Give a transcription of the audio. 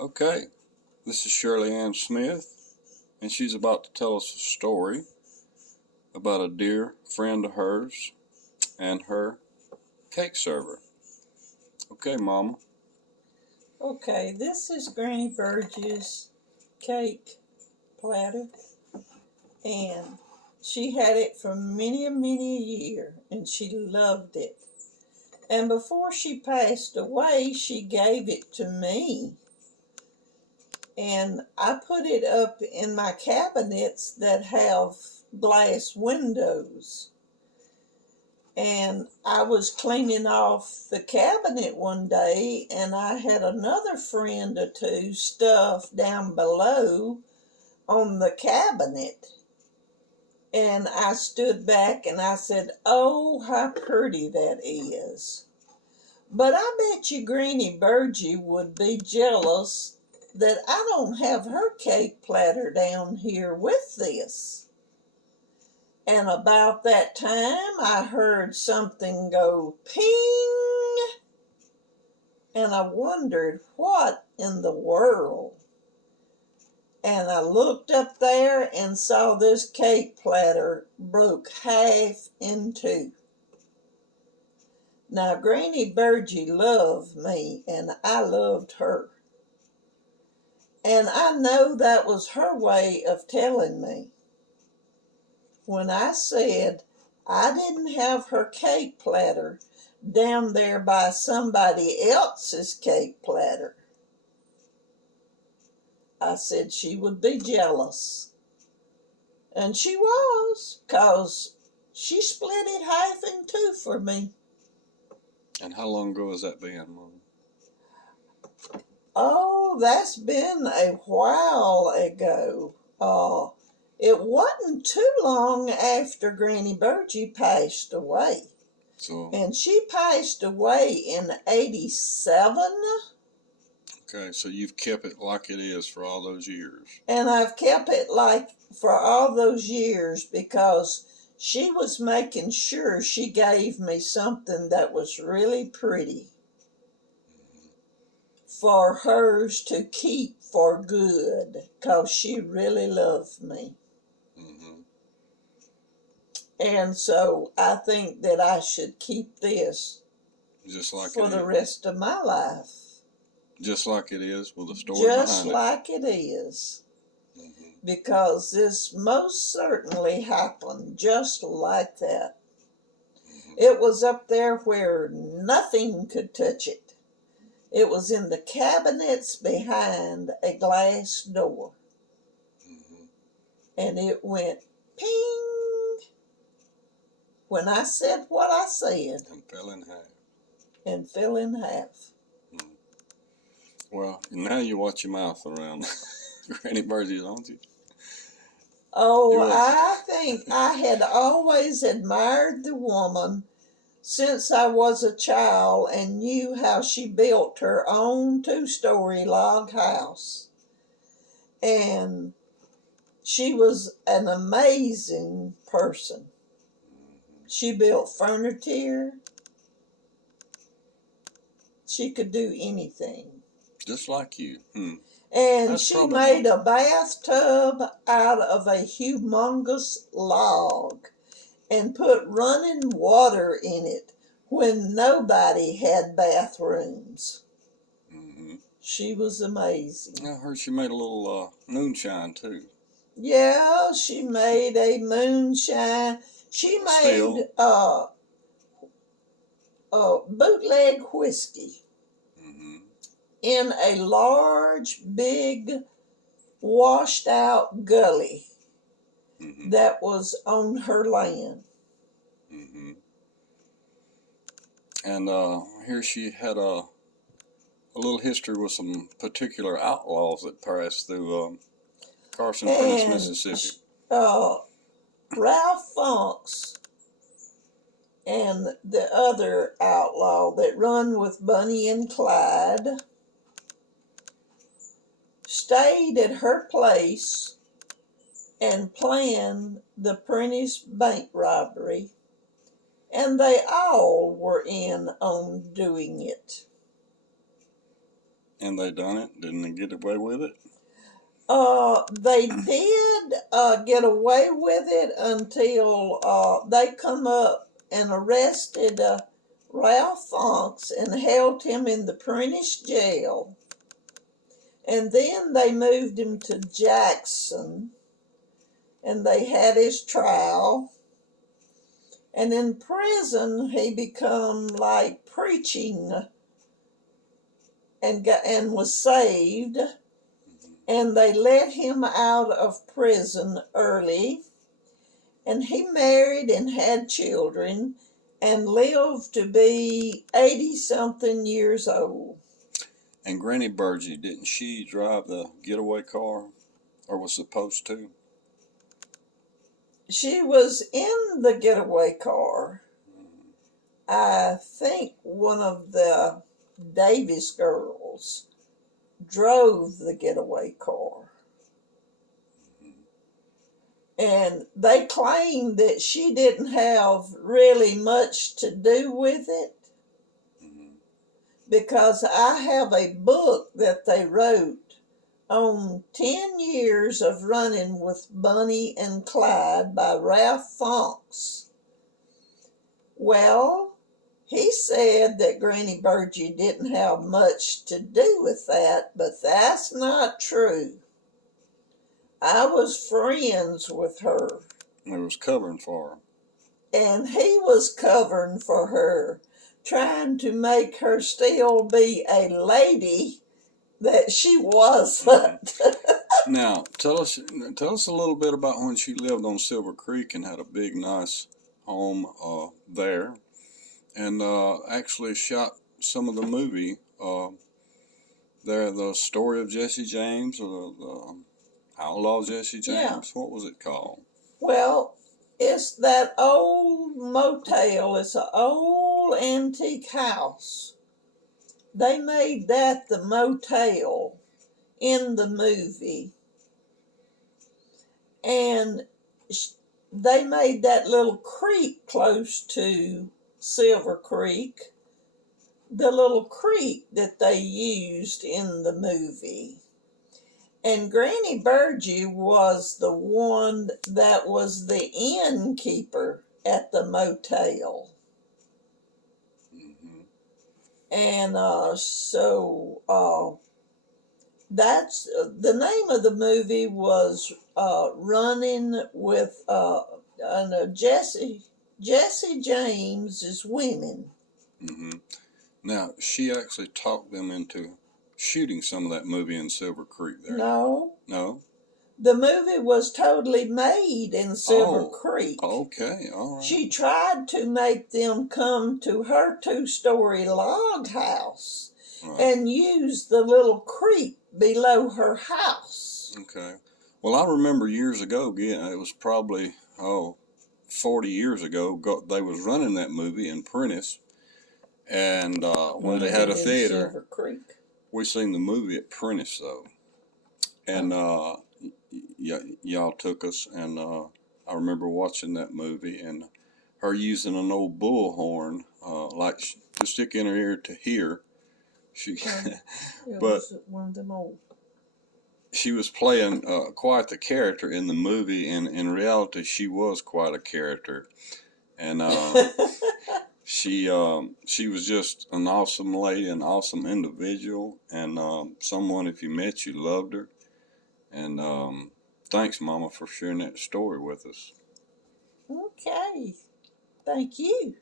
Okay, this is Shirley Ann Smith, and she's about to tell us a story about a dear friend of hers and her cake server. Okay, Mama. Okay, this is Granny Burge's cake platter, and she had it for many a year, and she loved it. And before she passed away, she gave it to me. And I put it up in my cabinets that have glass windows. And I was cleaning off the cabinet one day, and I had another friend or two stuffed down below on the cabinet. And I stood back and I said, "Oh, how pretty that is." But I bet you Granny Burge would be jealous that I don't have her cake platter down here with this. And about that time, I heard something go ping, and I wondered what in the world. And I looked up there and saw this cake platter broke half in two. Now, Granny Burge loved me, and I loved her. And I know that was her way of telling me. When I said I didn't have her cake platter down there by somebody else's cake platter, I said she would be jealous. And she was, 'cause she split it half in two for me. And how long ago has that been, Mama? Oh, that's been a while ago. It wasn't too long after Granny Burge passed away. And she passed away in 87. Okay, so you've kept it like it is for all those years. And I've kept it like for all those years because she was making sure she gave me something that was really pretty for hers to keep for good, because she really loved me. And so I think that I should keep this just like for the rest of my life. Just like it is with a story behind it. Just like it is. Because this most certainly happened just like that. It was up there where nothing could touch it. It was in the cabinets behind a glass door. And it went ping when I said what I said. And fell in half. And fell in half. Well, now you watch your mouth around Granny Burge's, don't you? Oh, I think I had always admired the woman since I was a child and knew how she built her own 2-story log house. And she was an amazing person. She built furniture. She could do anything. Just like you. And that's she made a bathtub out of a humongous log and put running water in it when nobody had bathrooms. She was amazing. I heard she made a little moonshine too. Yeah, she made a moonshine. She made bootleg whiskey in a large, big, washed out gully that was on her land. And here she had a little history with some particular outlaws that passed through Carson, Prentiss, Mississippi. Ralph Funks and the other outlaw that run with Bunny and Clyde stayed at her place and planned the Prentiss bank robbery, and they all were in on doing it. And they done it? Didn't they get away with it? They did get away with it until they come up and arrested Ralph Fonks and held him in the Prentice jail. And then they moved him to Jackson, and they had his trial. And in prison, he become like preaching and was saved. And they let him out of prison early. And he married and had children and lived to be 80-something years old. And Granny Burgee, didn't she drive the getaway car, or was supposed to? She was in the getaway car. I think one of the Davis girls drove the getaway car. And they claimed that she didn't have really much to do with it, because I have a book that they wrote on 10 years of running with Bunny and Clyde by Ralph Fonks. Well, he said that Granny Burgee didn't have much to do with that, but that's not true. I was friends with her. It was covering for her. And he was covering for her, trying to make her still be a lady that she wasn't. Now, tell us a little bit about when she lived on Silver Creek and had a big, nice home there, and actually shot some of the movie there, the story of Jesse James, or the Outlaw Jesse James. Yeah. What was it called? Well, it's that old motel. It's an old antique house. They made that the motel in the movie. And they made that little creek close to Silver Creek, the little creek that they used in the movie. And Granny Burgee was the one that was the innkeeper at the motel. Mm-hmm. And so that's the name of the movie was Running with Jesse James's Women. Mm-hmm. Now, she actually talked them into shooting some of that movie in Silver Creek there. No. No? The movie was totally made in Silver Creek. Okay, all right. She tried to make them come to her 2-story log house, right, and use the little creek below her house. Okay. Well, I remember years ago, it was probably, 40 years ago, they was running that movie in Prentice, and when they had a theater, Silver Creek. We seen the movie at Prentice, though, and y'all took us, and I remember watching that movie, and her using an old bullhorn, like to stick in her ear to hear. But was one of them old. She was playing quite the character in the movie, and in reality, she was quite a character, and she was just an awesome lady, an awesome individual, and someone, if you met, you loved her. And thanks, Mama, for sharing that story with us. Okay, thank you.